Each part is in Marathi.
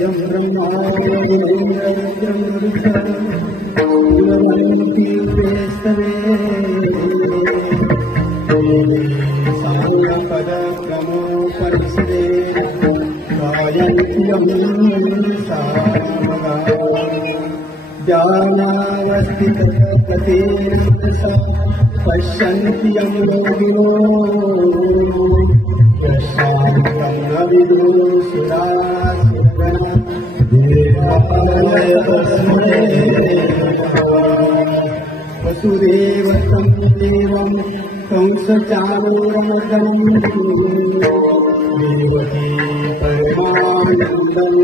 यं ब्रह्मा गुणवन्ति वेस्तवे सायपदक्रमोपनिषदे गायन्ति यं सामगा ज्ञानावस्थितगतेन पश्यन्ति यं योगिनो यशान्तं न विदुषुरासुरगणा देवालय तस्मै वसुदेवतं देवं कंसचाणूरमर्दनं देवकी परमानन्दं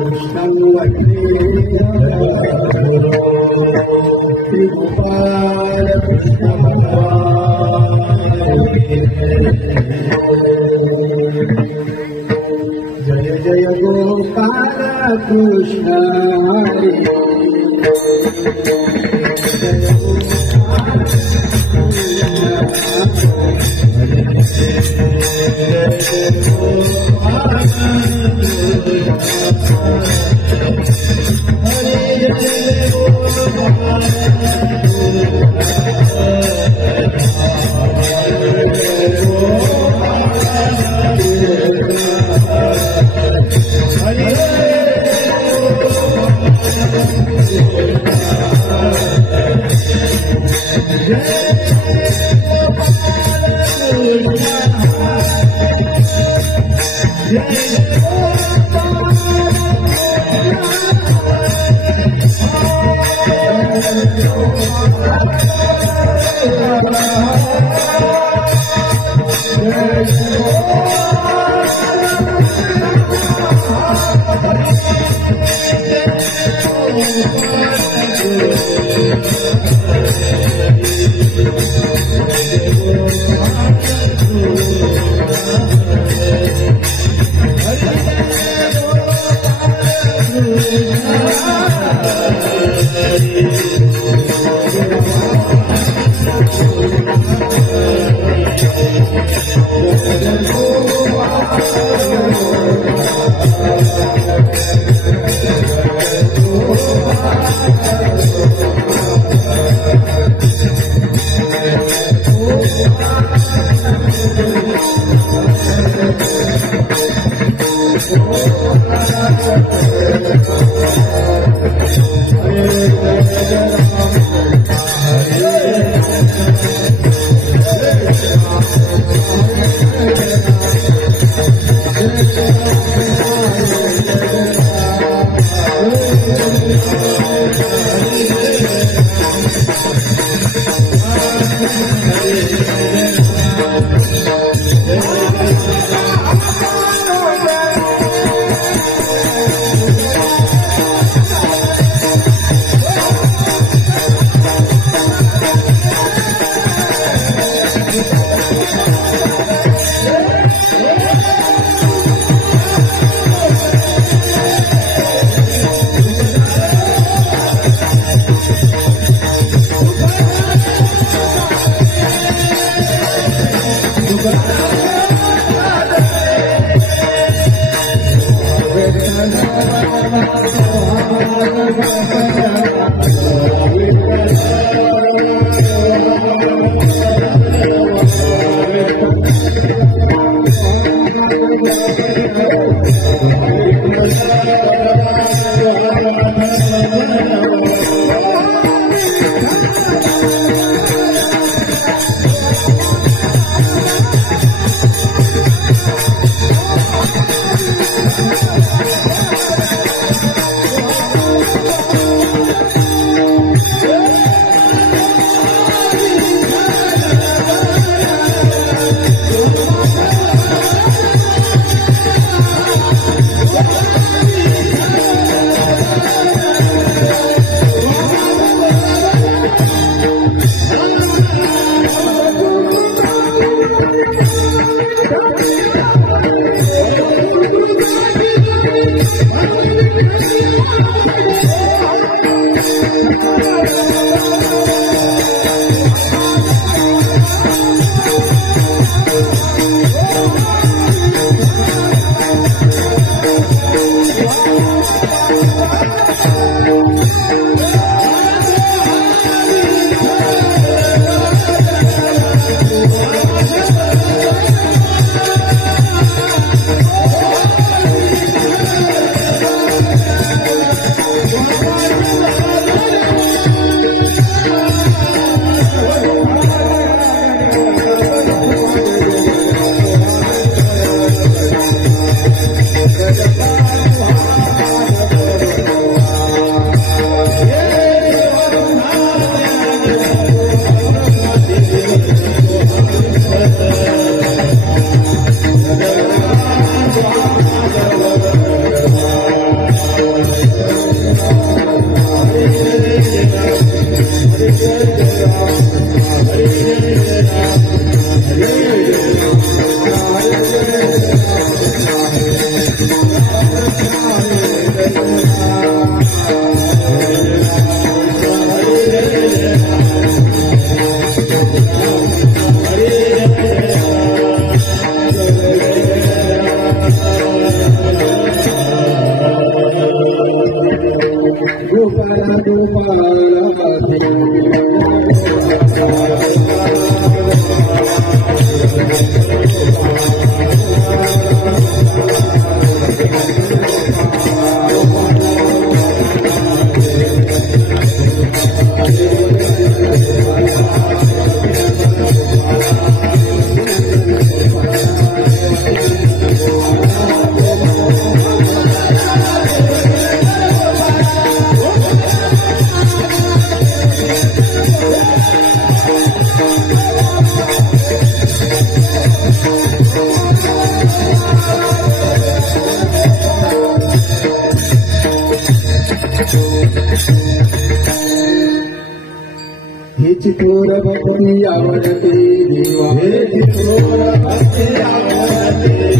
कृष्णं वन्दे जय जय गोपाल कृष्ण चितूर भक्ती आवडते देवा हे चितूर भक्ती आवडते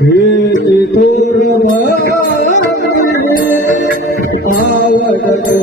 हे थोर आवडते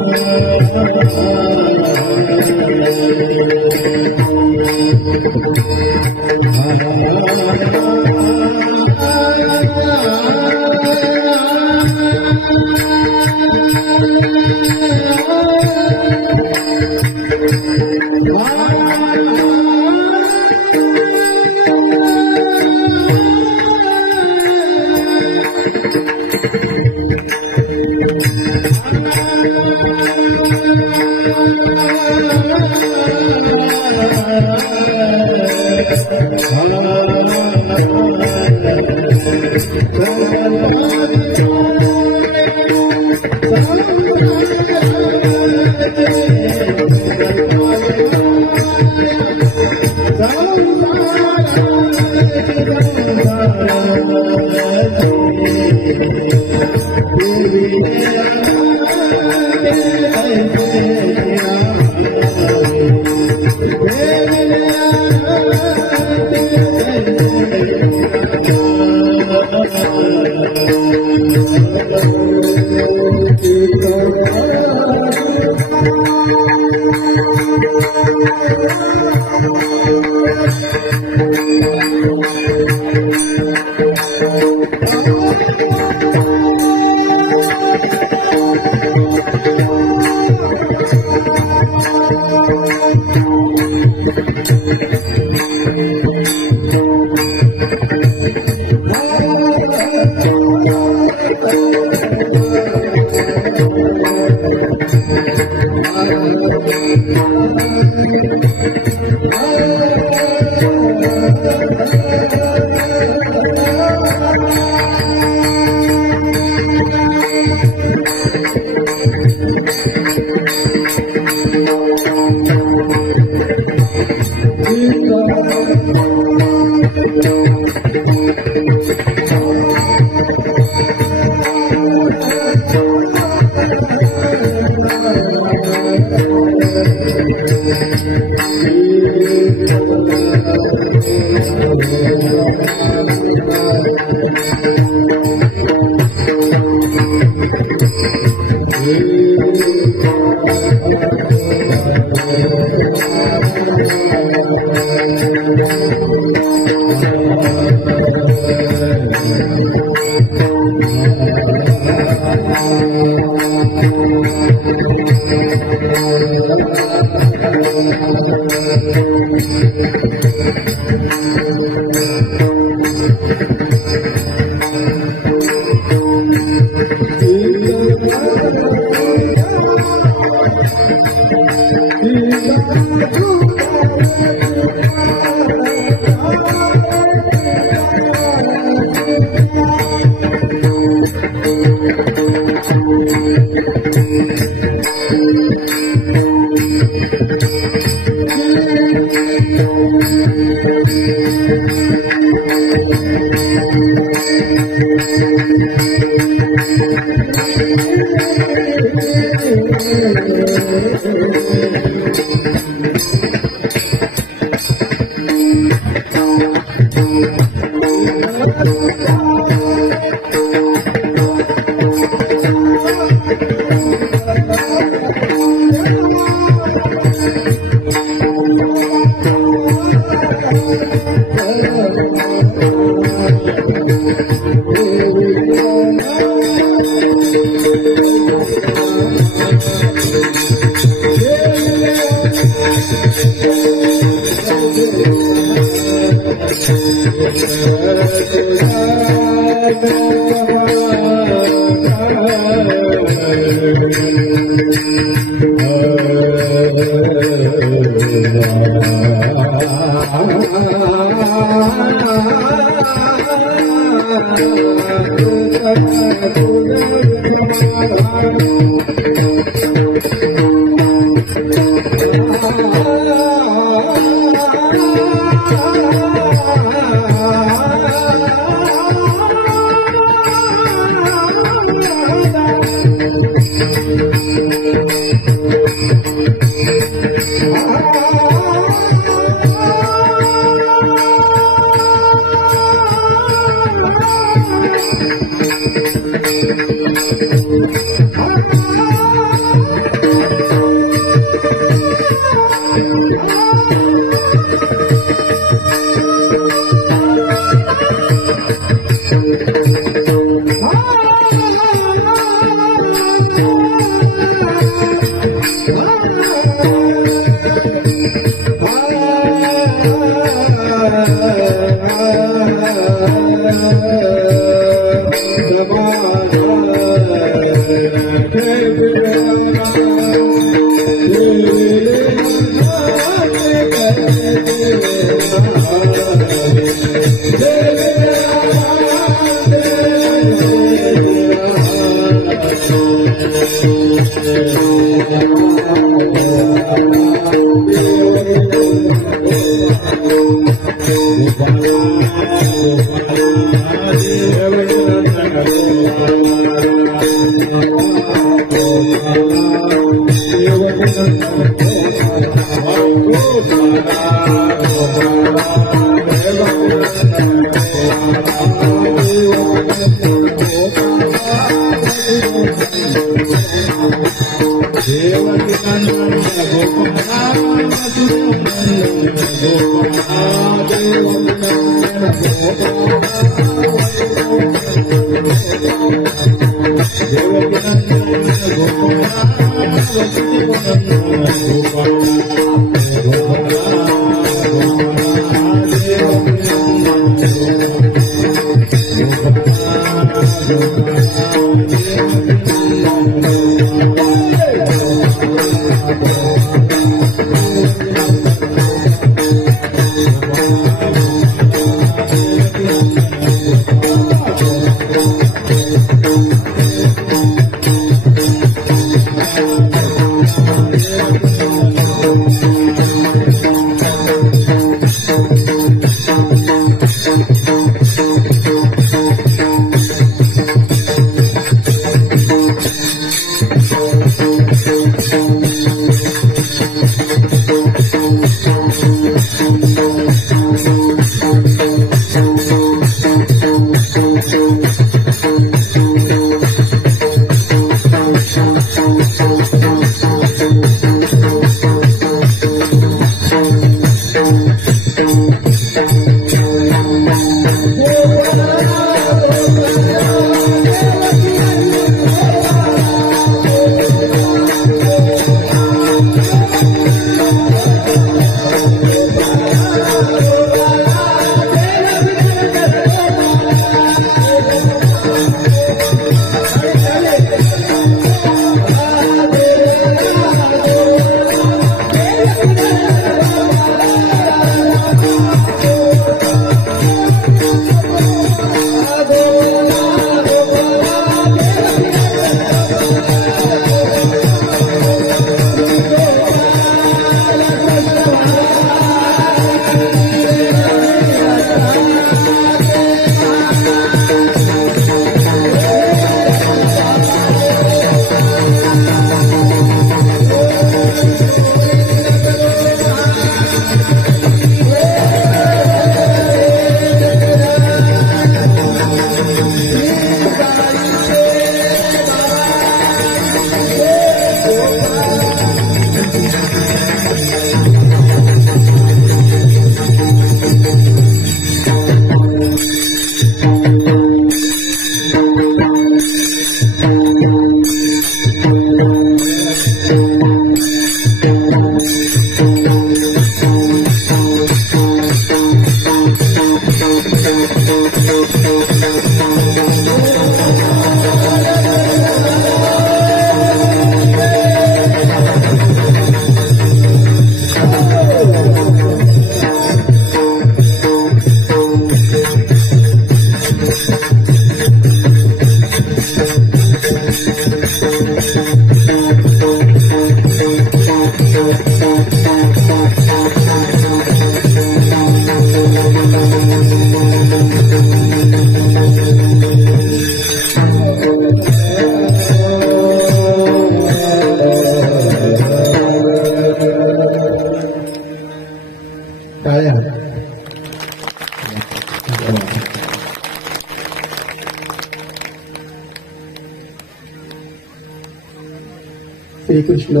श्रीकृष्ण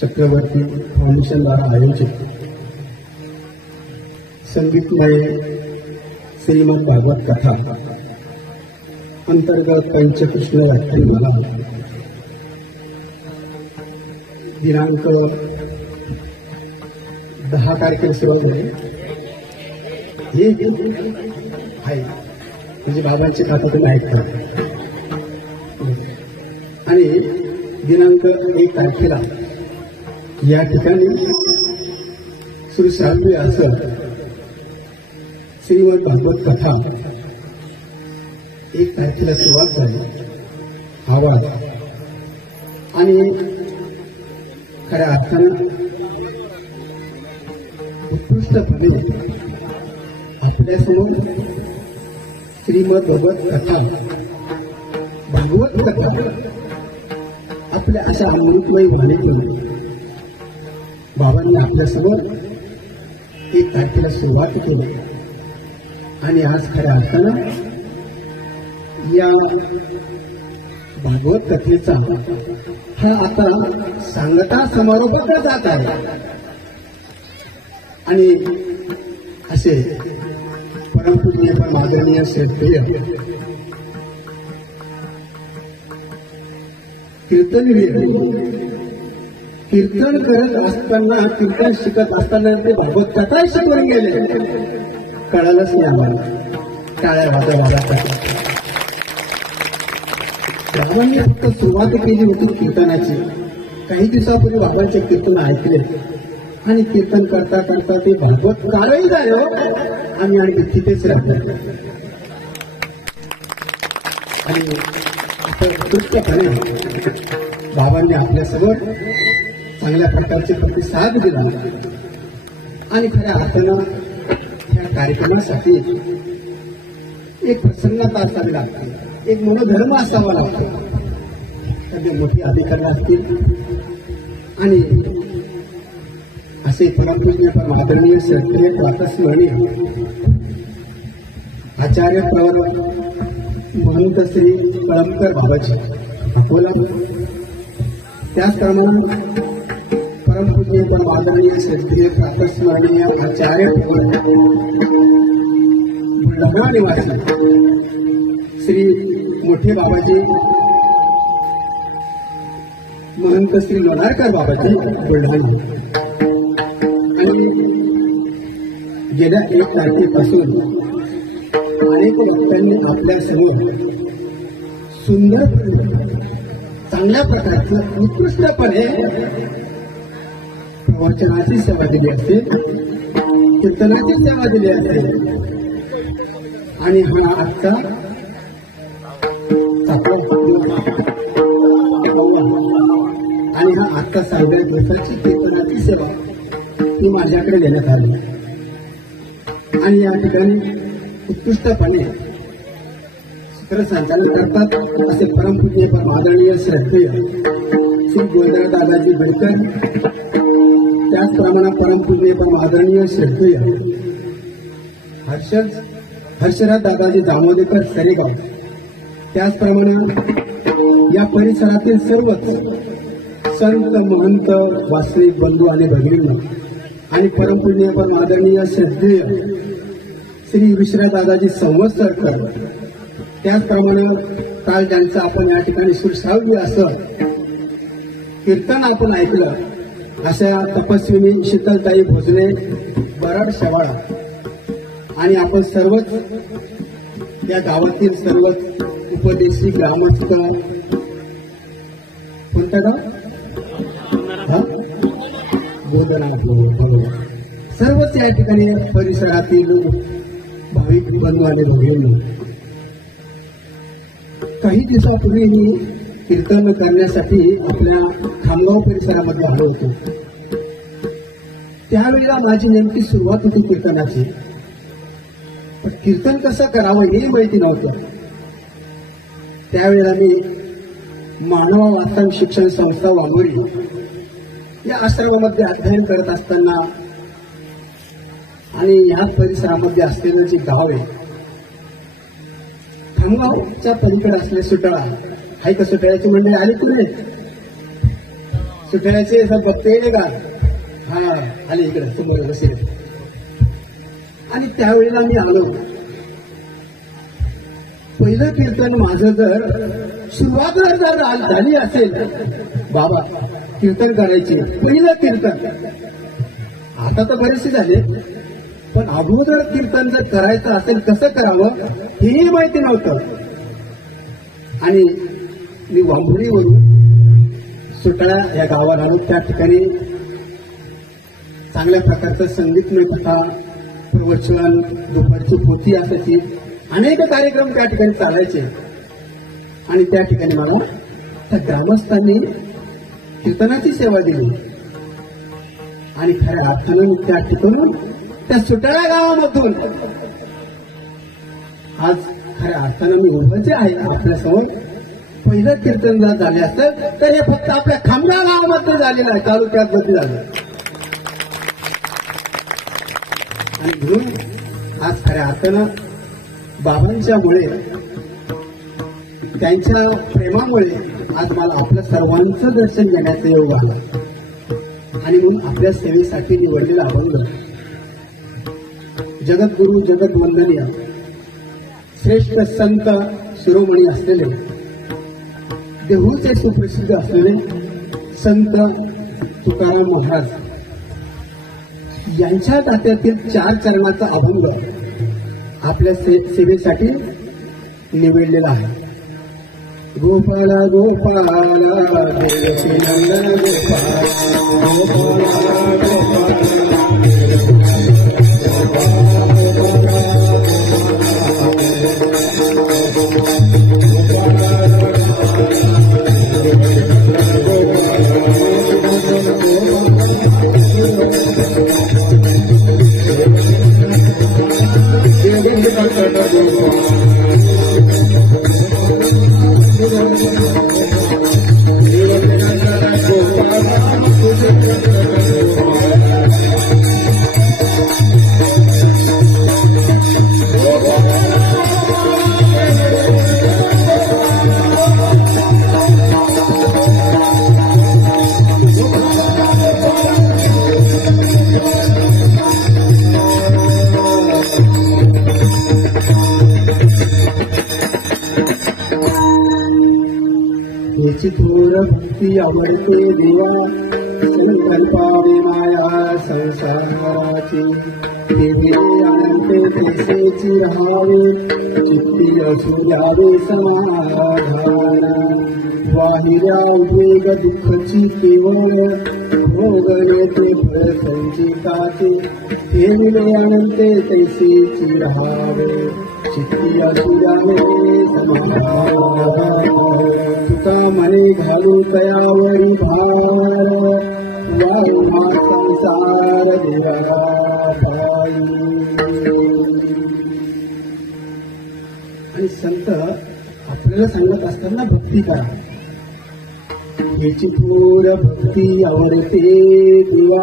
चक्रवर्ती फाउंडेशन द्वारा आयोजित संगीतमय श्रीमद भागवत कथा अंतर्गत पंचकृष्ण व्याख्यानमाला दिनांक 10 तारखेला सुरू झाली. हे आहे म्हणजे बाबांची कथा तुम्ही ऐकता आणि दिनांक 1 तारखेला या ठिकाणी श्री श्राव्य असं श्रीमद भागवत कथा 1 तारखेला सुरुवात झाली. आवाज आणि खऱ्या अर्थानं उत्कृष्टपणे आपल्यासमोर श्रीमद भागवत कथा भागवत कथा आपल्या अशा अमृतमय वाणीतून बाबांनी आपल्यासमोर 1 तारखेला सुरुवात केली आणि आज खऱ्या अर्थानं या भागवत कथेचा हा आता सांगता समारोपाचा जात आहे. आणि असे परमपूज्य पण आदरणीय श्रद्धेय कीर्तनवीर कीर्तन करत असताना कीर्तन शिकत असताना ते भागवत कथा शिकवून गेले. कळालंच नाही आम्हाला. टाळ्या वाजवतात. बाबांनी फक्त सुरुवात केली होती कीर्तनाची. काही दिवसापूर्वी बाबांचे कीर्तन ऐकले आणि कीर्तन करता करता ते भागवत काळही झालं आणि आणखी तिथेच राहतो. आणि उत्कृष्टपणे बाबांनी आपल्यासमोर चांगल्या प्रकारचे प्रतिसाद दिला आणि खऱ्या अर्थानं या कार्यक्रमासाठी एक प्रसन्नता असावी लागते, एक मनोधर्म असावा लागतो. त्याचे मोठी अधिकारी असतील आणि असे परमपूज्य परम आदरणीय श्रद्धेय प्रातस्मरणीय आचार्य प्रवर महंत श्री कळमकर बाबाजी अकोला, त्याचप्रमाणे परमपूज्य आदरणीय श्रद्धेय प्रातस्मरणीय आचार्य बुलढाणा निवासी श्री मोठे बाबाजी महंत श्री लोणारकर बाबाजी बुलढाणा, आणि गेल्या 1 तारखेपासून अनेक भक्तांनी आपल्या समोर सुंदर चांगल्या प्रकारचं उत्कृष्टपणे प्रवचनाची सेवा दिली असेल, कीर्तनाची सेवा दिली असेल, आणि हा आजचा आणि हा आजचा 7व्या दिवसाची कीर्तनाची सेवा ती माझ्याकडे देण्यात आली, आणि या ठिकाणी उत्कृष्टपणे सूत्रसंचालन करतात असे परमपूज्य आदरणीय श्रद्धेय श्री गोविंदराव दादाजी बेडकर, त्याचप्रमाणे परमपूज्य आदरणीय श्रद्धेय हर्षराज दादाजी दामोदेकर सरेगाव, त्याचप्रमाणे या परिसरातील सर्वच संत महंत वास्तविक बंधू आणि भगिनींना, आणि परमपूज्य आदरणीय श्रद्धेय श्री विश्वनाथ दादाजी संवत्सरकर, त्याचप्रमाणे काल ज्यांचं आपण या ठिकाणी सुरसावली असं कीर्तन आपण ऐकलं अशा तपस्विनी शीतलताई भोसले बराड शेवाळा, आणि आपण सर्वच या गावातील सर्वच उपदेशी ग्रामस्थ, कोणतं गाव? बोधना, सर्वच या ठिकाणी परिसरातील भाविक बंधू आणि भगिनी काही दिवसापूर्वी मी कीर्तन करण्यासाठी आपल्या खामगाव परिसरामध्ये आलो होतो. त्यावेळेला माझी नेमकी सुरुवात होती कीर्तनाची, पण कीर्तन कसं करावं हे माहिती नव्हतं. त्यावेळेला मी मानवा वास्तव शिक्षण संस्था वाघोरी या आश्रमामध्ये अध्ययन करत असताना, आणि याच परिसरामध्ये असलेलं जे गाव आहे खामगावच्या पलीकडे असले सुटाळा, हाय का सुटाळ्याची मंडळी आली कुठे? सुटाळ्याचे बघता येईल का? हा आले इकडे समोर बसेल. आणि त्यावेळेला मी आलो. पहिलं कीर्तन माझं जर सुरुवात जर झाली असेल, बाबा कीर्तन करायचे पहिलं कीर्तन, आता तर बरेचसे झाले, पण अगोदर कीर्तन जर करायचं असेल कसं करावं हेही माहिती नव्हतं. आणि मी वांभुरीवरून सुटाळा या गावाला आलो. त्या ठिकाणी चांगल्या प्रकारचं संगीतमय कथा, प्रवचन, दुपारची पोथी असायची, अनेक कार्यक्रम त्या ठिकाणी चालायचे. आणि त्या ठिकाणी मला त्या ग्रामस्थांनी कीर्तनाची सेवा दिली, आणि खऱ्या अर्थानं त्या ठिकाणून त्या सुटाळा गावामधून आज खऱ्या अर्थानं मी उभं जे आहे आपल्यासमोर, पहिलं कीर्तन जर झाले असेल तर हे फक्त आपल्या खामगाव गावामध्ये झालेलं आहे, तालुक्यात मध्ये झालं. आणि म्हणून आज खऱ्या अर्थानं बाबांच्यामुळे, त्यांच्या प्रेमामुळे आज मला आपल्या सर्वांचं दर्शन घेण्याचा योग आला. आणि म्हणून आपल्या सेवेसाठी निवडलेला अभंग जगद्गुरु जगद्वंदनीय श्रेष्ठ संत शिरोमणी असलेले, देहूचे सुप्रसिद्ध असलेले संत तुकाराम महाराज यांच्या दात्यातील 4 चरणाचा अभंग आपल्या सेवेसाठी निवडलेला आहे. गोपाला गोपाला देवकी नंदन गोपाला Govinda याची थोर भक्ती आवडते देवा संकल्पावे माया संसाराची देवी अनंते तैसेची राहावे चित्ती असू द्यावे समाधान वाहिल्या उद्वेग दुःखची केवळ भोग येते फळ संचिताचे देवीले अनंते तैसेची राहावे चित्ती असू द्यावे समाधान तुका मने घालू तयावरी भार वारुमा संसार देवा आणि संत आपल्याला सांगत असताना भक्ती करा याची थोर भक्ती आवडते देवा.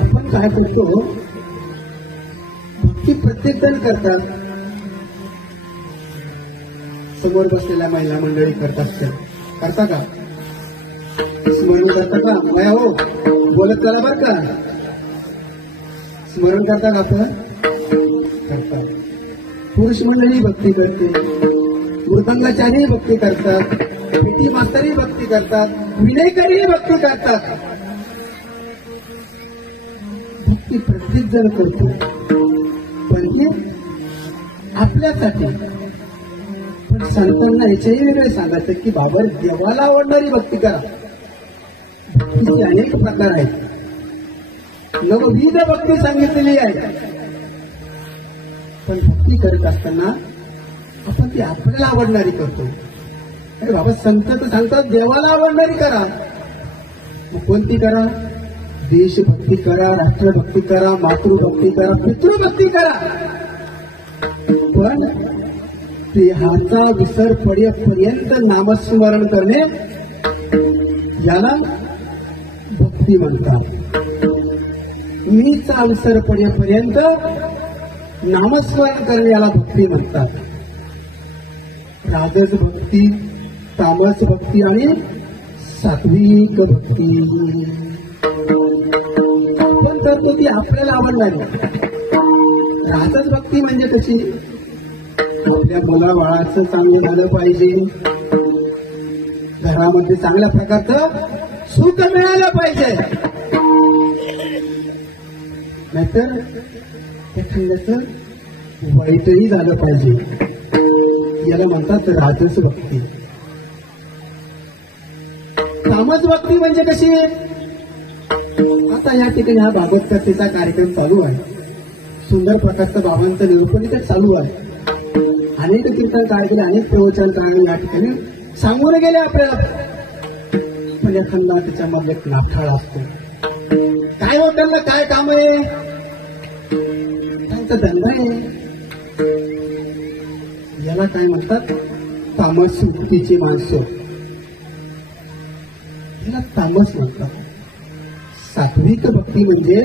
आपण काय करतो भक्ती प्रत्येक जण करतात समोर बसलेल्या महिला मंडळी करतात करता का स्मरण करता का काय हो बोलत करा बर का स्मरण करता का आपण करतात. पुरुष मंडळी भक्ती करते मृदंगाचारी भक्ती करतात पेटी मास्तरी भक्ती करतात विनयकरी भक्ती करतात. भक्ती प्रत्येक जण करतो पण हे आपल्यासाठी. पण संतांना याच्याही वेगळे सांगायचं की बाबा देवाला आवडणारी भक्ती करा. भक्तीचे अनेक प्रकार आहेत नवविध भक्ती सांगितलेली आहे पण भक्ती करत असताना आपण ती आपल्याला आवडणारी करतो. अरे बाबा संत तर सांगतात देवाला आवडणारी करा मग कोणती करा देशभक्ती करा राष्ट्रभक्ती करा मातृभक्ती करा पितृभक्ती करा पण देहाचा विसर पडेपर्यंत नामस्मरण करणे याला भक्ती म्हणतात. मीचा विसर पडेपर्यंत नामस्मरण करणे याला भक्ती म्हणतात. राजस भक्ती तामस भक्ती आणि सात्विक भक्ती आपण करतो ती आपल्याला आवडणारी. राजस भक्ती म्हणजे कशी आपल्या मुलाबाळाचं चांगलं झालं पाहिजे घरामध्ये चांगल्या प्रकारचं सुख मिळालं पाहिजे नाहीतर एखाद्याचं वाईटही झालं पाहिजे याला म्हणतात राजस भक्ती. तामस भक्ती म्हणजे कशी आता या ठिकाणी हा भागवत कथेचा कार्यक्रम चालू आहे सुंदर प्रकारचं बाबांचं निरूपण इथे चालू आहे अनेक कीर्तन काय केले अनेक प्रवचन कारण या ठिकाणी सांगून गेले आपल्याला पण एखादा त्याच्यामध्ये एक नाठाळ असतो काय हो त्यांना काय काम आहे त्यांचा धंदा आहे याला काय म्हणतात तामस वृत्तीची माणसं याला तामस म्हणतात. सात्विक भक्ती म्हणजे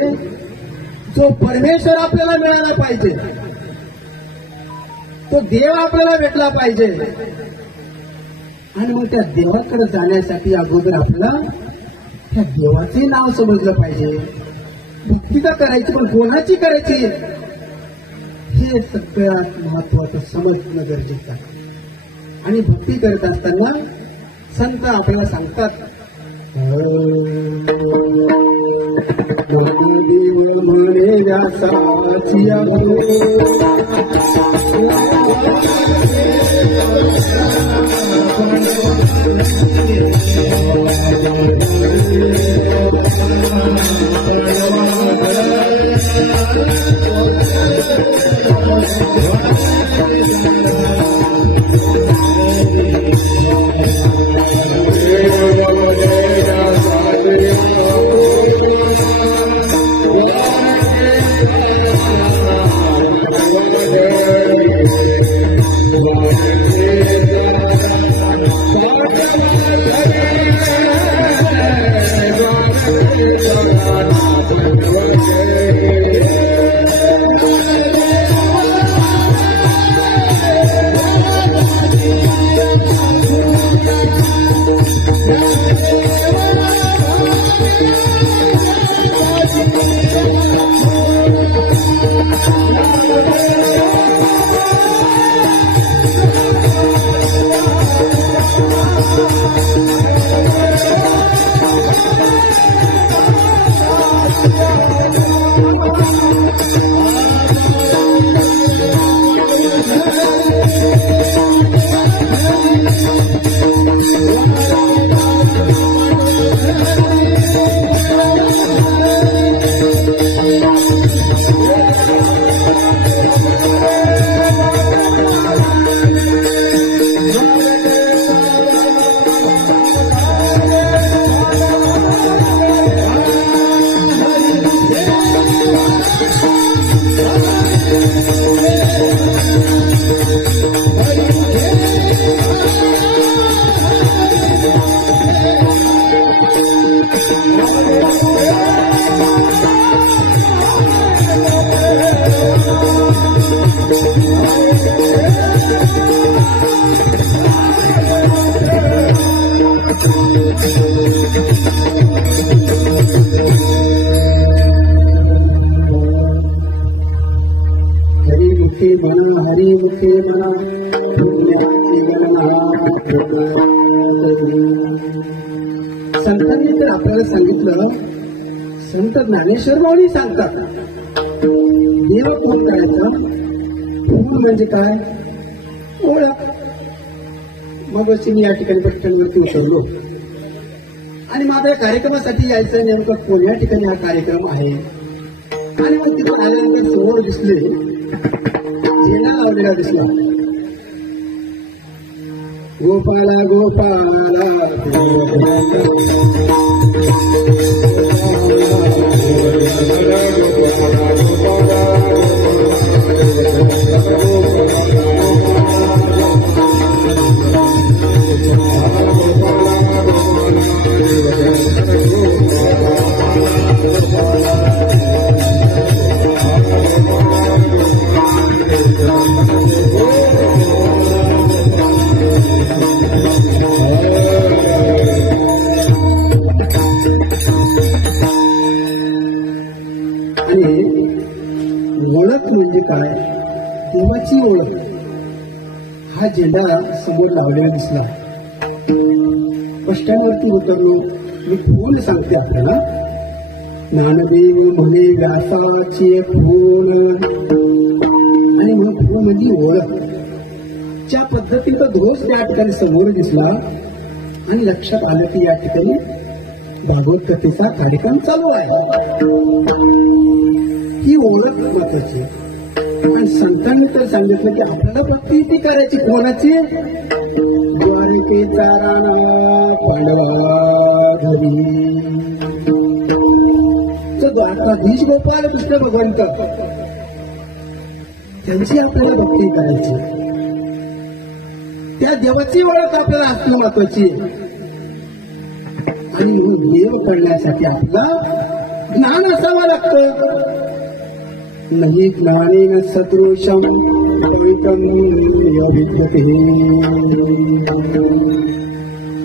जो परमेश्वर आपल्याला मिळाला पाहिजे तो देव आपल्याला भेटला पाहिजे आणि मग त्या देवाकडे जाण्यासाठी अगोदर आपल्याला त्या देवाचे नाव समजलं पाहिजे. भक्ती का करायची पण कोणाची करायची हे सगळ्यात महत्वाचं समजणं गरजेचं आहे. आणि भक्ती करत असताना संत आपल्याला सांगतात देव म्हणे व्यासाची हरिमुखे म्हणा हरिमुखे म्हणा पुण्याची गणना. संतांनी तर आपल्याला सांगितलं, संत ज्ञानेश्वर माऊली सांगतात, देव कोण करायचं, फूल म्हणजे काय, ओळख. मग अशी मी या ठिकाणी पटकनवरती उतरलो आणि माझ्या कार्यक्रमासाठी यायचं नेमकं कोण्या ठिकाणी हा कार्यक्रम आहे. आणि मग तिथे आल्यानंतर समोर दिसले, झेंडा लावलेला दिसला, गोपाला गोपाला म्हणजे काय, देवाची ओळख. हा झेंडा समोर लावलेला दिसला. बस स्टँडवरती उतरलो. मी फूल सांगते आपल्याला, ज्ञानदेव म्हणे व्यासाची फूल, आणि म्हणून फूल म्हणजे ओळख. ज्या पद्धतीचा दोष त्या ठिकाणी समोर दिसला आणि लक्षात आलं की या ठिकाणी भागवत कथेचा कार्यक्रम चालू आहे. ही ओळख महत्वाची. आणि संतांनी तर सांगितलं की आपल्याला भक्ती ती करायची कोणाची, द्वारकेचा राणा पांडवा घरी, तो द्वारकाधीश गोपाल कृष्ण भगवंत, त्यांची आपल्याला भक्ती करायची. त्या देवाची ओळख आपल्याला असणं महत्वाची. आणि म्हणून देव करण्यासाठी आपला ज्ञान असावं लागतं. नाही ज्ञानेन सदृशं पवित्रं विद्यते.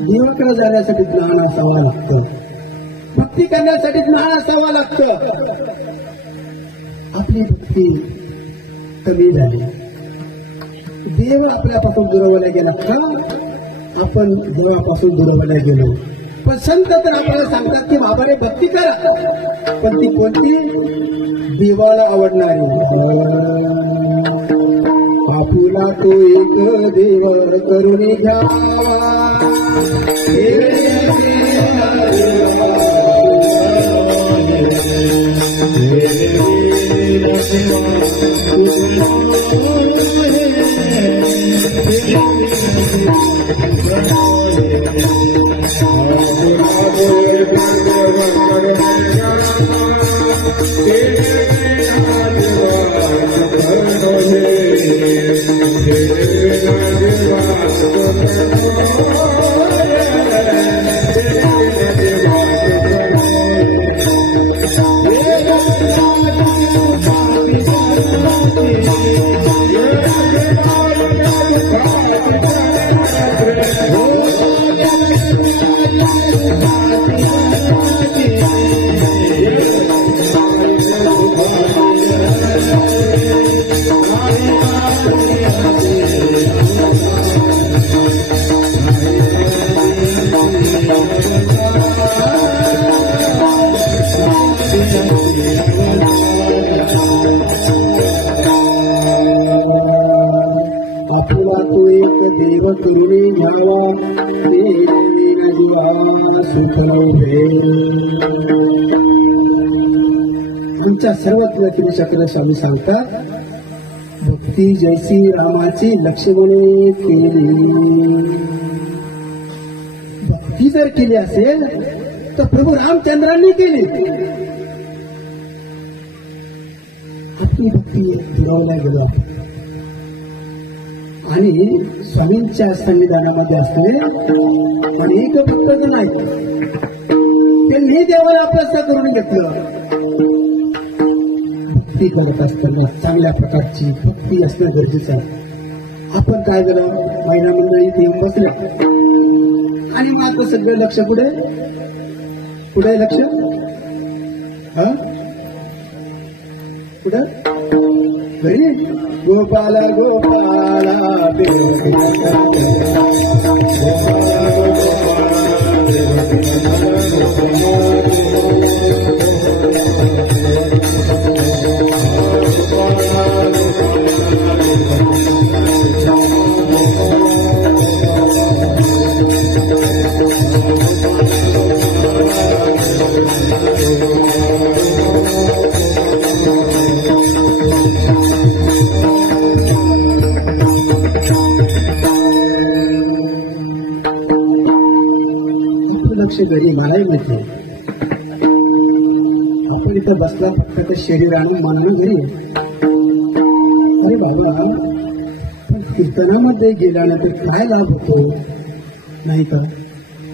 देवाकडे जाण्यासाठी ज्ञान असावं लागतं, भक्ती करण्यासाठी ज्ञान असावं लागतं. आपली भक्ती कमी झाली, देव आपल्यापासून दुरावला गेला का आपण देवापासून दुरावला गेलो. पण संत तर आपल्याला सांगतात की बाबाने भक्ती करा, पण ती कोणती, देवाला आवडणारी. बापूला तो एक देव करून घ्यावा, आमच्या सर्व चक्र स्वामी सांगतात, भक्ती जैसी रामाची लक्ष्मणे केली. भक्ती जर केली असेल तर प्रभू रामचंद्रांनी केली. आपली भक्ती दुरावल्या गेलो आणि स्वामींच्या संविधानामध्ये असलेले अनेक भक्तजन आहेत, त्यांनी देवाला आपलं करून घेतलं. भक्ती करत असताना चांगल्या प्रकारची भक्ती असणं गरजेचं आहे. आपण काय झालं, महिला मंडळी इथे येऊन बसले आणि मग आता सगळं लक्ष पुढे पुढे लक्ष पुढे घरी गोपाला गोपाला घरी मलाही माहिती आहे. आपण इथं बसला फक्त ते शरीर आणून मनानं घरी आहे. अरे बाबा, पण कीर्तनामध्ये गेल्यानंतर काय लाभ होतो नाही का?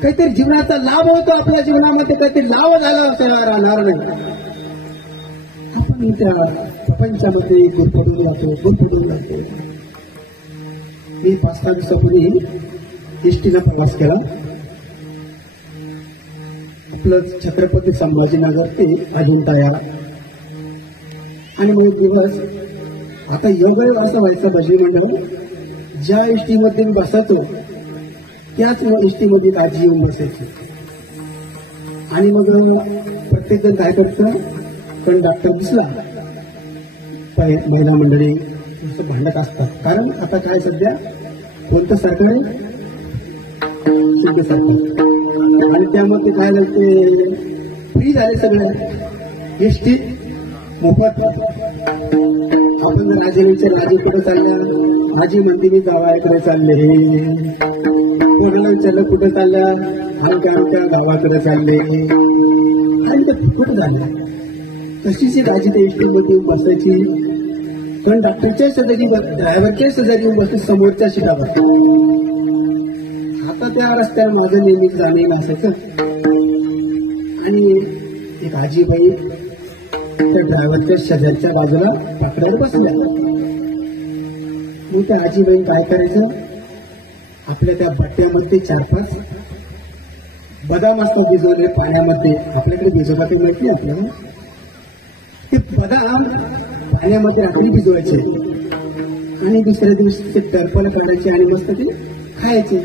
काहीतरी जीवनाचा लाभ होतो. आपल्या जीवनामध्ये काहीतरी लाभ झाला असं राहणार नाही. आपण त्या प्रपंचामध्ये गुरफटून जातो. मी 5-6 दिवसापूर्वी एसटीला प्रवास केला. आपलं छत्रपती संभाजीनगर ते अजिंठा याला. आणि मग दिवस आता योग्य असं व्हायचं भजनी मंडळ, ज्या एसटीमध्ये बसायचो त्याच एसटीमध्ये आजी येऊन बसायची. आणि मग प्रत्येक जण काय करतं, कंडक्टर दिसला महिला मंडळी भांडत असतात. कारण आता काय सध्या कोणतं सरकार आहे, सिद्ध सरकार. आणि त्यामध्ये काय झालं, फ्री झाले सगळं, एसटी मोफत. आपण राजे विचार कुठं चालल्या, माझी म्हणते मी गावाकडे चालले. कोणाला विचारलं कुठं चालल्या, आणि गावाकडे चालले. आणि ते कुठं झालं, तशीच राजी त्या एसटी मध्ये बसायची. कंडक्टरच्या शेजारी, ड्रायव्हरच्या शेजारी येऊन बसते, समोरच्या सीटावर. आता त्या रस्त्यावर माझं नेहमी जाणं असायचं. आणि एक आजीबाई त्या ड्रायव्हरच्या शेजारच्या बाजूला पाकड्यावर बसल्या. मग त्या आजीबाई काय करायचं, आपल्या त्या भट्ट्यामध्ये 4-5 बदाम असतात भिजवले पाण्यामध्ये. आपल्याकडे भिजवला ते माहिती आपल्याला. ते बदाम पाण्यामध्ये रात्री भिजवायचे आणि दुसऱ्या दिवशी ते टरफल काढायचे आणि मस्त ते खायचे.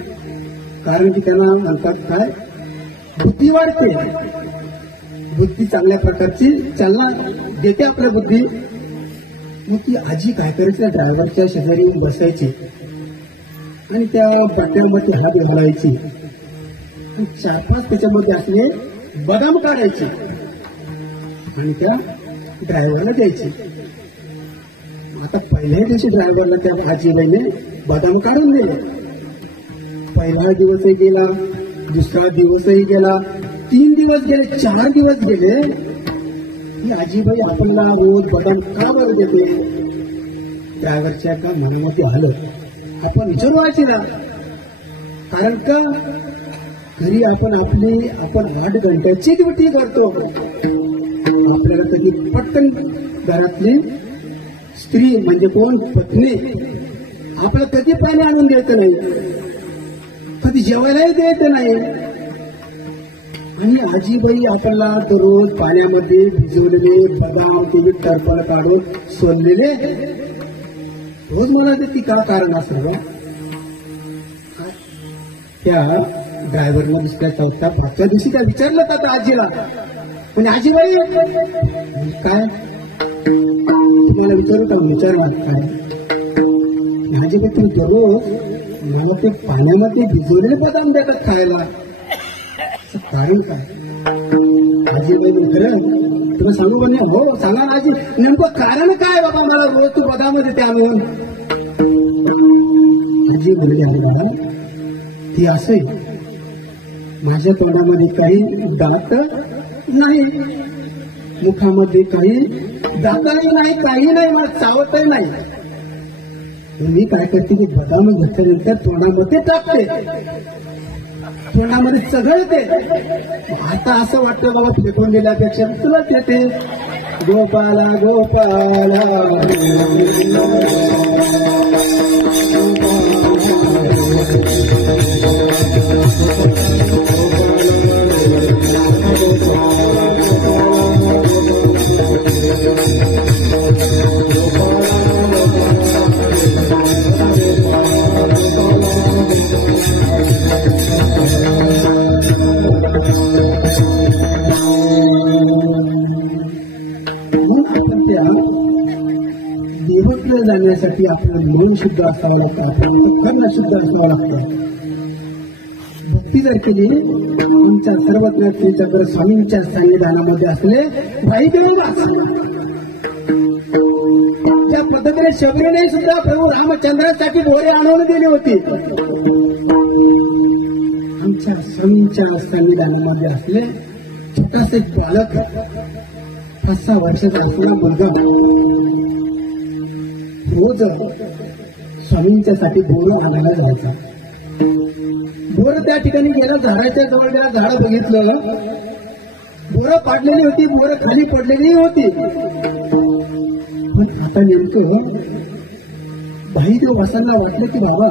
कारण की त्यांना म्हणतात काय, बुद्धी वाढते, बुद्धी चांगल्या प्रकारची चालना देते आपल्या बुद्धी. मग ती आजी काय करायची, ड्रायव्हरच्या शेजारी बसायची आणि त्या बट्ट्यामध्ये हात घालायची आणि 4-5 त्याच्यामध्ये असले बदाम काढायचे आणि त्या ड्रायव्हरला द्यायचे. आता पहिल्याही दिवशी ड्रायव्हरला त्या आजीबाईने बदाम काढून दिले. पहिला दिवसही गेला, दुसरा दिवसही गेला, 3 दिवस गेले, 4 दिवस गेले. ही आजीबाई आपल्याला रोज बदाम का बरं देते? ड्रायव्हरच्या का मनामध्ये आलं. आपण विचारू ना, कारण का घरी आपण 8 घंट्याची ड्युटी करतो. आपल्याला कधी पटकन घरातली स्त्री म्हणजे कोण, पत्नी, आपल्याला कधी पाणी आणून द्यायचं नाही, कधी जेवायलाही द्यायचं नाही. आणि आजीबाई आपल्याला दररोज पाण्यामध्ये भिजवलेले बदाम तुम्ही टरफल काढून सोडलेले रोज मला देते. का कारण असं, त्या ड्रायव्हरला दुसऱ्या 4-5 दिवशी त्या विचारलं का आजीला, म्हणजे आजीबाई काय तुम्हाला विचारू का, विचारणार काय? आजीबाई तुम्ही दररोज मला ते पाण्यामध्ये भिजवलेले बदाम देतात खायला, कारण काय? आजीबाई खरं तुला सांगू का नाही? हो सांगा ना आजी, नेमकं कारण काय बाबा, मला रोज तू बदाम देते आणून. आजी म्हणली आम्हाला ती असे, माझ्या तोंडामध्ये काही दात नाही, मुखामध्ये काही दातही नाही, काही नाही, मला चावतही नाही. मी काय करते की बदाम घेतल्यानंतर तोंडामध्ये टाकते, तोंडामध्ये चघळते. आता असं वाटतं बाबा फेकून दिल्यापेक्षा तुला देते. गोपाला गोपाला देवत्व जाण्यासाठी आपलं मन शुद्ध असावं लागतं, आपलं कर्ण शुद्ध असावं लागतं. भक्ती जर केली तुमच्या सर्वज्ञतेच्या स्वामींच्या संविधानामध्ये असले वाईदेवदास त्या पद्धतीने शबरीने सुद्धा प्रभू रामचंद्रासाठी बोरे आणून दिली होती. आमच्या स्वामींच्या संविधानामध्ये असले छोटासे बालक 5-6 वर्षाचा असलेला मुलगा रोज स्वामींच्यासाठी बोरं आणायला जायचा. बोरं त्या ठिकाणी गेला, झाडाच्या जवळ गेला, झाड बघितलं, बोरं पाडलेली होती, बोरं खाली पडलेली होती. पण आता नेमकं भाईदेव वासांना वाटलं की बाबा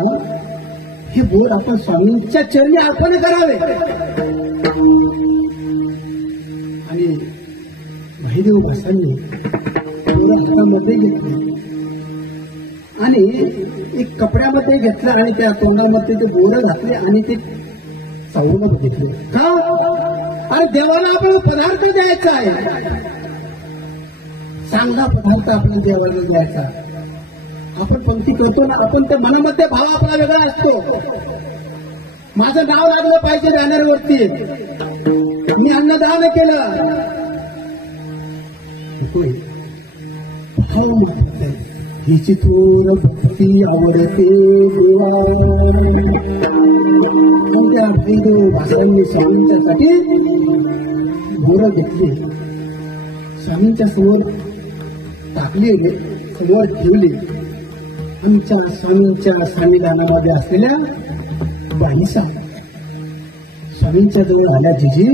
हे बोर आपण स्वामींच्या चरणी अर्पण करावे. आणि भाईदेव वासांनी बोरं हातामध्ये घेतली आणि एक कपड्यामध्ये घेतलं आणि त्या तोंडामध्ये ते बोरं घातले आणि ते चावून बघितले. का? अरे देवाला आपला पदार्थ द्यायचा आहे, चांगला पदार्थ आपल्या देवाला द्यायचा. आपण पंक्ती करतो ना, आपण त्या मनामध्ये भाव आपला वेगळा असतो. माझं नाव लागलं पाहिजे बॅनरवरती, मी अन्नदान केलं, भाव महत्वाचा आहे. हिची थोर भक्ती आवडते देवा. त्या भाईदेव वासांनी स्वामींच्यासाठी बोरं घेतली, स्वामींच्या समोर टाकली, समोर ठेवली. आमच्या स्वामींच्या संविधानामध्ये असलेल्या बाईसा स्वामींच्या जवळ आल्या जिजी.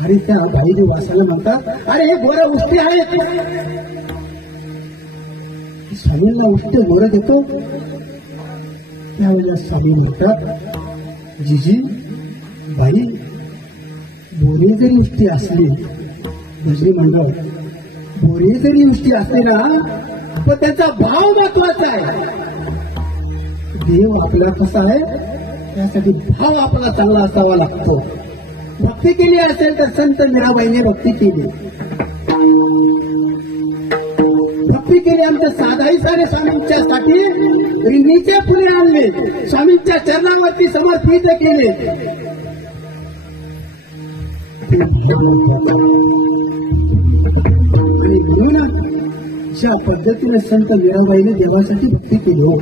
आणि त्या भाईदेव वासाला म्हणतात, अरे हे बोरं उष्टी आहेत. स्वामींना उष्ट बोरं देतो. त्यावेळेला स्वामी म्हणतात, जिजी बाई, बोरे जरी उष्टी असली, गजरी मंडळ बोरे जरी उष्टी असली ना, पण त्याचा भाव महत्वाचा आहे. देव आपला कसा आहे त्यासाठी भाव आपला चांगला असावा लागतो. भक्ती केली असेल तर संत मीराबाईने भक्ती केली, भक्ती केली. आमच्या साधाई सारे स्वामींच्यासाठी रिंगीचे फुले आणले, स्वामींच्या चरणावरती समर्पित केले. आणि म्हणून ज्या पद्धतीने संत मीराबाईने देवासाठी भक्ती केली हो,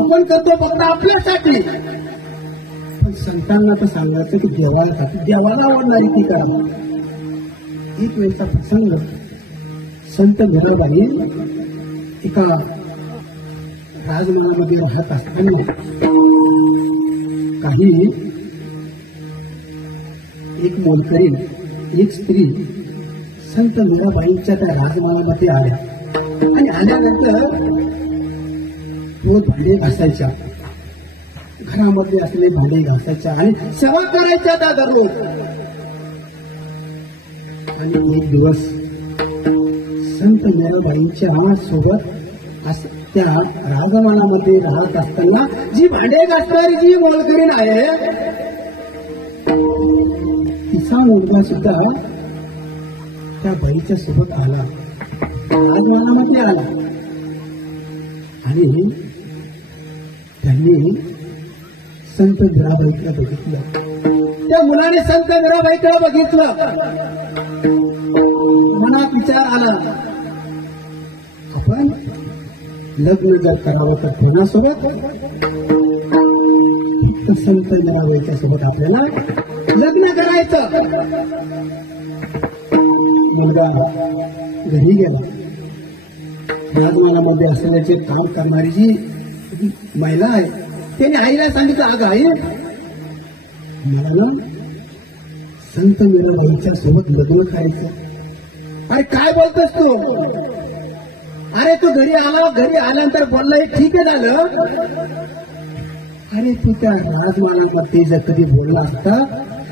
आपण करतो फक्त आपल्यासाठी. पण संतांना तर सांगायचं की देवासाठी, देवाला आवडणारी ती करा. एक वेळचा प्रसंग, संत मीराबाई एका राजमहालामध्ये राहत असताना काही एक मोलकरीण, एक स्त्री संत मीराबाईंच्या त्या राजमहालामध्ये आल्या. आणि आल्यानंतर तो भांडे घासायच्या, घरामध्ये असलेले भांडे घासायच्या आणि सेवा करायच्या त्या दररोज. आणि एक दिवस संत मीराबाईंच्या सोबत त्या राजमहालामध्ये राहत असताना जी भांडे घासणारी जी मोलकरीण आहे, तिचा मुलगा सुद्धा त्या बाईच्या सोबत आला, राजमहालामध्ये आला. आणि त्यांनी संत मीराबाईकडे बघितलं. त्या मुलाने संत मीराबाईकडे बघितलं. मनात विचार आला, आपण लग्न जर करावं तर कोणासोबत? फक्त संत मीराबाईच्या सोबत आपल्याला लग्न करायचं. मुलगा घरी गेला. राजमहालामध्ये असल्याचे काम करणारी जी महिला आहे त्याने आईला सांगितलं, अगं आई, मला ना संत मीराबाईंच्या सोबत लग्न करायचं. अरे काय बोलतोस तू? अरे तू घरी आल्यानंतर बोलला हे ठीक आहे झालं. अरे तू त्या राजमानामध्ये जर कधी बोलला असता,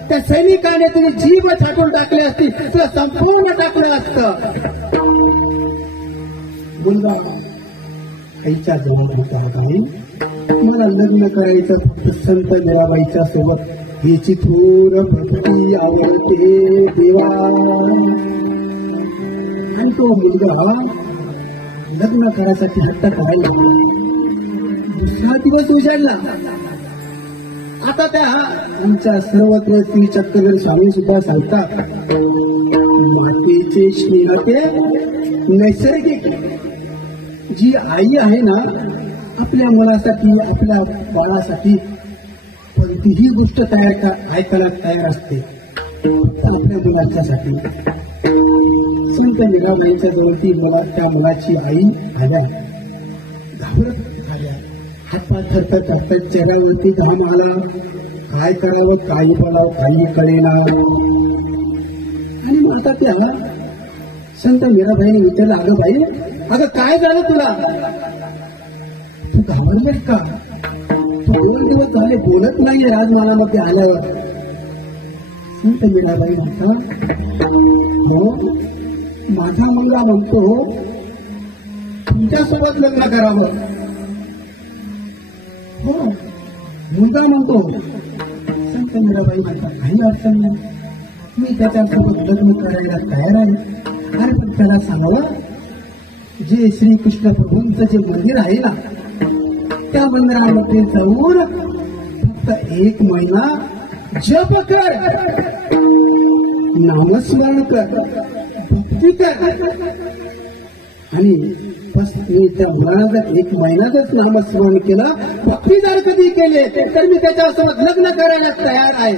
त्या सैनिकाने तुझी जीभ छाटून टाकली असती, तुला संपूर्ण टाकलं असतं. मुलगा आईच्या जवळ होता. आई, मला लग्न करायचं फक्त संत मीराबाईच्या सोबत, याची थोर भक्ती आवडते देवा. आणि तो मुलगा लग्न करायसाठी हट्ट करायला दुसरा दिवस उजाडला. आता त्या आमच्या सर्वत्र त्रिचक्र स्वामी सुद्धा सांगतात, मातेचे स्नेह ते नैसर्गिक. जी आई आहे ना, आपल्या मुलासाठी, आपल्या बाळासाठी कोणतीही गोष्ट ऐकायला तयार असते, आपल्या मुलाच्यासाठी. संत मीराबाईंच्या जवळ ती त्या मुलाची आई आल्या, घाबरत आल्या, हातपाय थरथर करतात, चेहऱ्यावरती घाम आला. काय करावं, काही बोलावं, काही कळेना. आणि आता त्या संत मीराबाईने विचारलं, अगं बाई, अगं काय झालं तुला? तू घाबरलेस का? तू 2 दिवस झाले बोलत नाहीये राजमानामध्ये आल्यावर. संत मीराबाई म्हणतात, हो, माझा मुलगा म्हणतो तुमच्यासोबत लग्न करावं. हो, मुलगा म्हणतो. संत मीराबाई म्हणतात, काही अडचण नाही, मी त्याच्यासोबत लग्न करायला तयार आहे. अरे पण त्याला सांगावं, जे श्रीकृष्ण प्रभूंचं जे मंदिर आहे ना, त्या मंदिरामध्ये जाऊन फक्त 1 महिना जप कर, नामस्मरण कर, भक्ती कर. आणि बस मी त्या मुलाला जर 1 महिना जर नामस्मरण केलं, भक्ती जर कधी केले, तर मी त्याच्यासोबत लग्न करायला तयार आहे.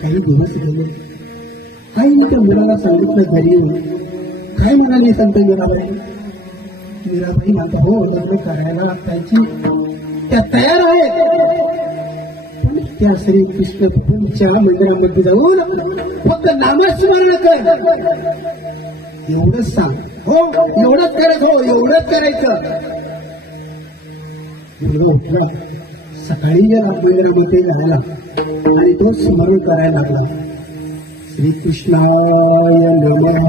काही दिवस गेले. आईने त्या मुलाला सांगितलं घरी येऊन. काय म्हणाली संत मीराबाई? मीराबाई म्हणता, हो, लग्न करायला त्याची त्या तयार आहेत, पण त्या श्रीकृष्ण प्रभूंच्या मंदिरामध्ये जाऊन फक्त नामस्मरण कर, एवढंच सांग. हो, एवढंच करायचं. हो, एवढंच करायचं. मुलगा उठला, सकाळी गेला मंदिरामध्ये जायला आणि तो स्मरण करायला लागला. श्रीकृष्णाय नमः,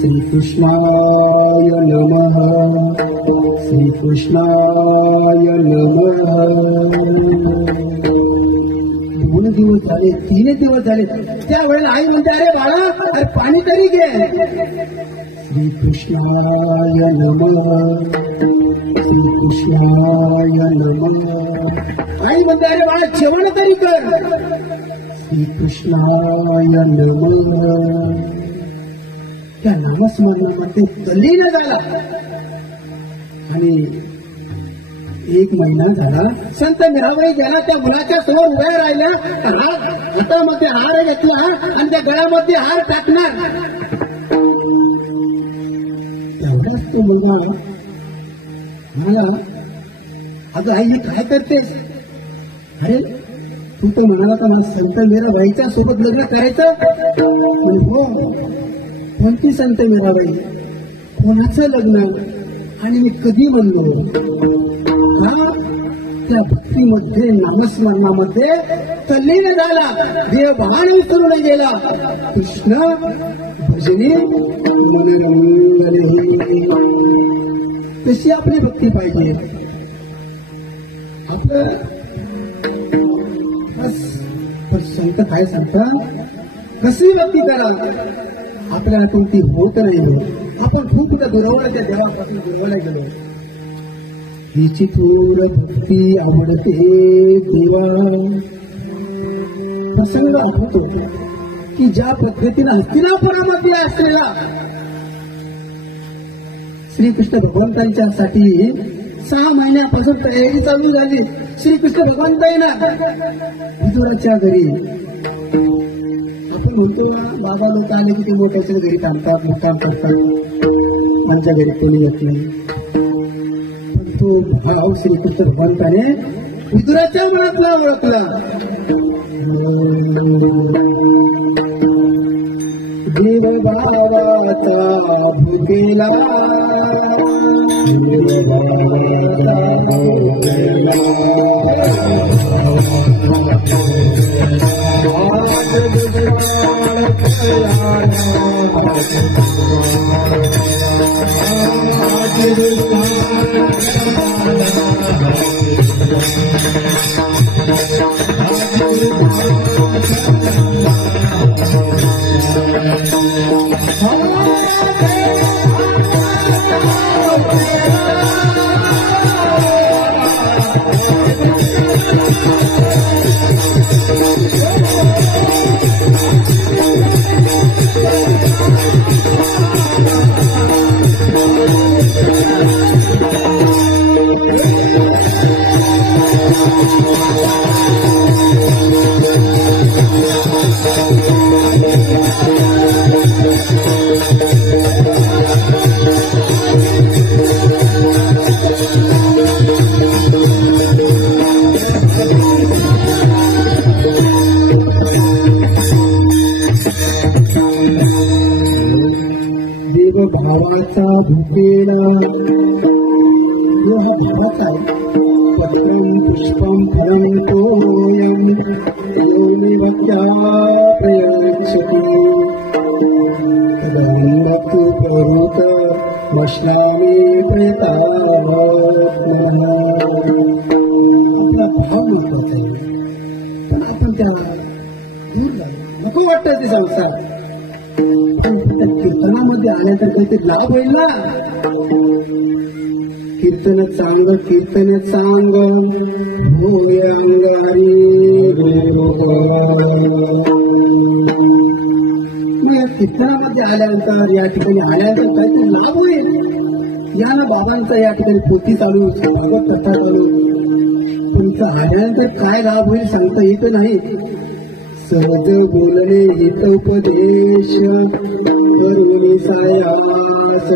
श्रीकृष्णाय नमः, श्रीकृष्णाय नमः. 2 दिवस झाले, 3 दिवस झाले. त्यावेळेला आई म्हणते, अरे बाळा, अरे पाणी तरी घे. श्रीकृष्णाय नमः, श्रीकृष्णाय नमः. आई म्हणते, अरे बाळा, जेवण तरी कर. श्रीकृष्णाय नमः. त्या नामस्मरणामध्ये तल्लीन झाला. आणि 1 महिना झाला. संत मीराबाई गेला, त्या मुलाच्या समोर उभ्या राहिल्या. हातामध्ये हार घेतला आणि त्या गळ्यामध्ये हार टाकणार. तेवढाच तो मुलगा म्हणाला, अगं आई, काय करतेस? अरे तू तर म्हणाला का मला संत मीराबाईच्या सोबत लग्न करायचं? हो. कोणती संत मीराबाई? कोणाचं लग्न? आणि मी कधी म्हणलो? हा, त्या भक्तीमध्ये, नामस्मरणामध्ये तल्लीन झाला, देवभान विसरून गेला. कृष्ण भजनी मनरंगले. कशी आपली भक्ती पाहिजे? आपलं संत काय सांगतात, कशी भक्ती करा. आपल्याला कोणती होत नाही. आपण खूप दुरावला, त्या देवापासून दुरावला गेलो. हिची थोर भक्ती आवडते देवा. प्रसंग आठवतो की ज्या पद्धतीने हस्तिनापुरामध्ये असलेला श्रीकृष्ण भगवंतांच्यासाठी 6 महिन्यापासून तयारी चालू झाली. श्रीकृष्ण भगवंतांना विदुराच्या घरी, आपण म्हणतो बाबा लोक आले की ते मोठ्याच्या घरी थांबतात, मुक्काम करतात, त्यांच्या घरी कोणी येत नाही. पण तो भाव श्रीकृष्ण भगवंताने विदुराच्या मनातला ओळखला. जीव भावाचा भुकेला जीव भावाचा भुकेला हा भावाचा पत्रम पुष्पम फलम तोयम योनिवत्या प्रयच्छति तदन्नतु प्रवृत वश्नामी प्रयतात्मनः. आपला भाव महत्वाचा आहे, पण आपण त्या दूर झालो, नको वाटतं ते संसार. कीर्तनामध्ये आल्यानंतर काहीतरी लाभ होईल ना. कीर्तन चांग कीर्तन चांग होय अंगारी या कीर्तनामध्ये आल्यानंतर या ठिकाणी आल्यानंतर काहीतरी लाभ होईल. या ना बाबांचा या ठिकाणी पोथी चालू, भागवत कथा चालू, तुमचं आल्यानंतर काय लाभ होईल सांगता येत नाही. सहज बोलणे हित उपदेश करुणी सायास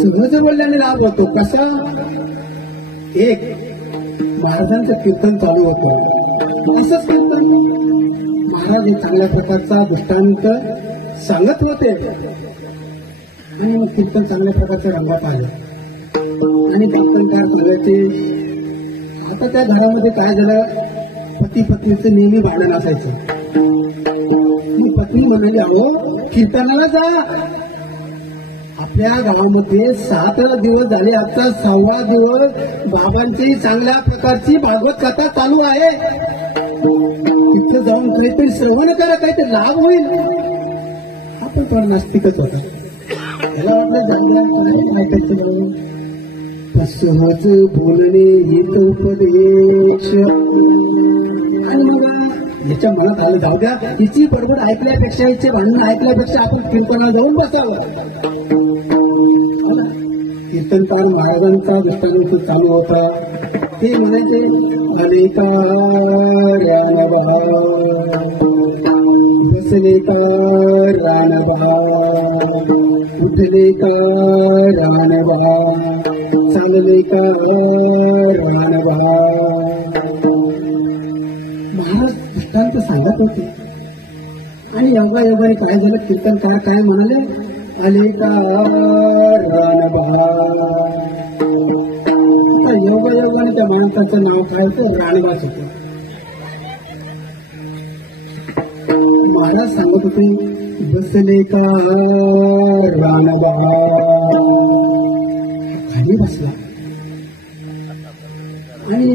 सहज बोलल्याने लाभ होतो. कसा? एक महाराजांचं कीर्तन चालू होतं, असंच कीर्तन महाराज हे चांगल्या प्रकारचा दृष्टांत सांगत होते आणि मग कीर्तन चांगल्या प्रकारचं रंगात आलं आणि कीर्तनकार सांगायचे. आता त्या घरामध्ये काय झालं, पती पत्नीचं नेहमी भांडण असायचं. मी पत्नी म्हणाली, अहो कीर्तनाला जा. आपल्या गावामध्ये 7 दिवस झाले, आजचा 6वा दिवस बाबांची चांगल्या प्रकारची भागवत कथा चालू आहे. तिथं जाऊन काहीतरी श्रवण करा, काहीतरी लाभ होईल. आपण पण नास्तिकच होता. त्याला वाटलं जाणल्या ऐकायचं. सहज बोलणे हित उपदेश. आणि मग याच्या मनात आलं, जाऊ द्या, हिची बरोबर ऐकल्यापेक्षा, हिचे भांडण ऐकल्यापेक्षा आपण कीर्तनाला जाऊन बसावं. कीर्तनकार महाराजांचा दृष्टांत चालू होता. ते म्हणायचे, अनेका बसले का रानबा, उठले का रानबा, चालले का रानबा. महाराज दृष्टांत सांगत होते आणि योगायोगाने काय झालं, कीर्तनकार काय म्हणाले, आले का रानबा. योगायोगाने त्या माणसाचं नाव काय होतं, रानबाच होतं. महाराज सांगत होते, बसले का रानबा. खाली बसला आणि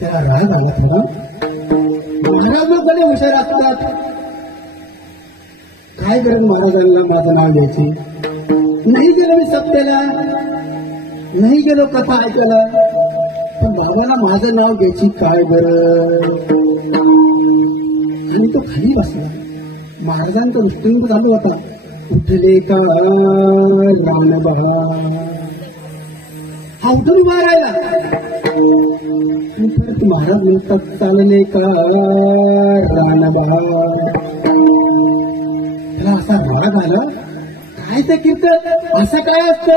त्याला राग आला थोडा. महाराज लोकांनी हुशार असतात, काय गरज महाराजांना माझं नाव घ्यायची. नाही गेलो मी सत्याला, नाही गेलो कथा ऐकायला, पण बाबाला माझं नाव घ्यायची काय गरज. आणि तो खाली बसला. महाराजांचा दृष्टिकोन चालू होता, उठले का रानबा. हा उठून उभा राहिला. परत महाराज म्हणतात, चालले का रानबा. त्याला असा राग आला, काय ते कीर्तन असं काय असतं.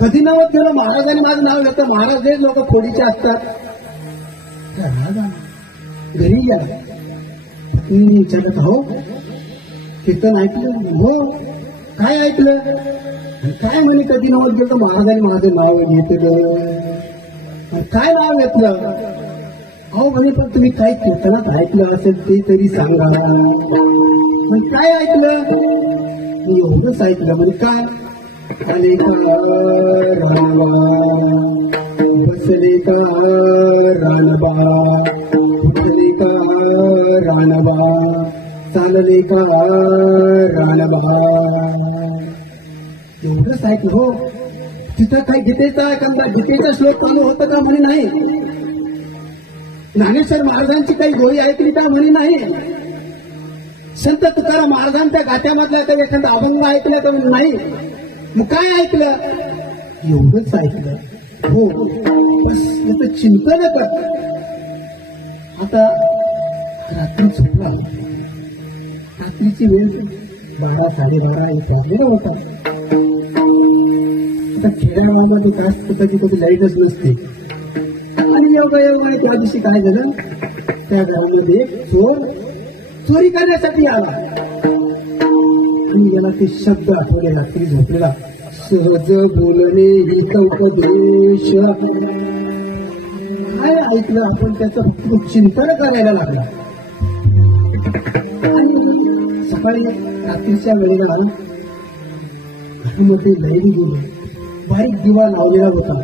कधी नवत गेलो महाराजांनी माझं नाव घेतं. महाराज हे लोक फोडीचे असतात. त्याचा राग आला. घरी गेला. पत्नीने विचारत, हो कीर्तन ऐकलं? हो. काय ऐकलं? आणि काय म्हणे, कधी नवत गेलं तर महाराजांनी माझं नाव घेतलं. काय नाव घेतलं? अहो म्हणे, पण तुम्ही काय कीर्तनात ऐकलं असेल ते तरी सांगा. पण काय ऐकलं? मी एवढंच ऐकलं. म्हणजे काय? आले का रानबा, बसले का रानबा, उठले का रानबा, चालले का रानबा. एवढंच ऐकलं. हो. तिथं काय गीतेचा गीतेचा श्लोक चालू होतं का? म्हणे नाही. ज्ञानेश्वर महाराजांची काही गोळी ऐकली का? म्हणे नाही. संत तुकाराम महाराजांच्या गात्यामधला काही एखादा अभंग ऐकला का? नाही. मग काय ऐकलं? एवढंच ऐकलं. हो. बस याचं चिंतन कर. आता रात्री झोपला. रात्रीची वेळ 12 साडेबारा एक वाजलेला होता. आता खेड्यामध्ये काय असतं की कधी लाईटच नसते. आणि एवढं त्या दिवशी काय झालं, त्या घरामध्ये चोर चोरी करण्यासाठी आला. आणि याला ते शब्द आठवले रात्री झोपलेला. सहज बोलणे हित उपदेश. काय ऐकलं आपण? त्याचं फक्त चिंतन करायला लागला. आणि सकाळी रात्रीच्या वेळेला घरामध्ये लाईट गेली. बारीक दिवा लावलेला होता.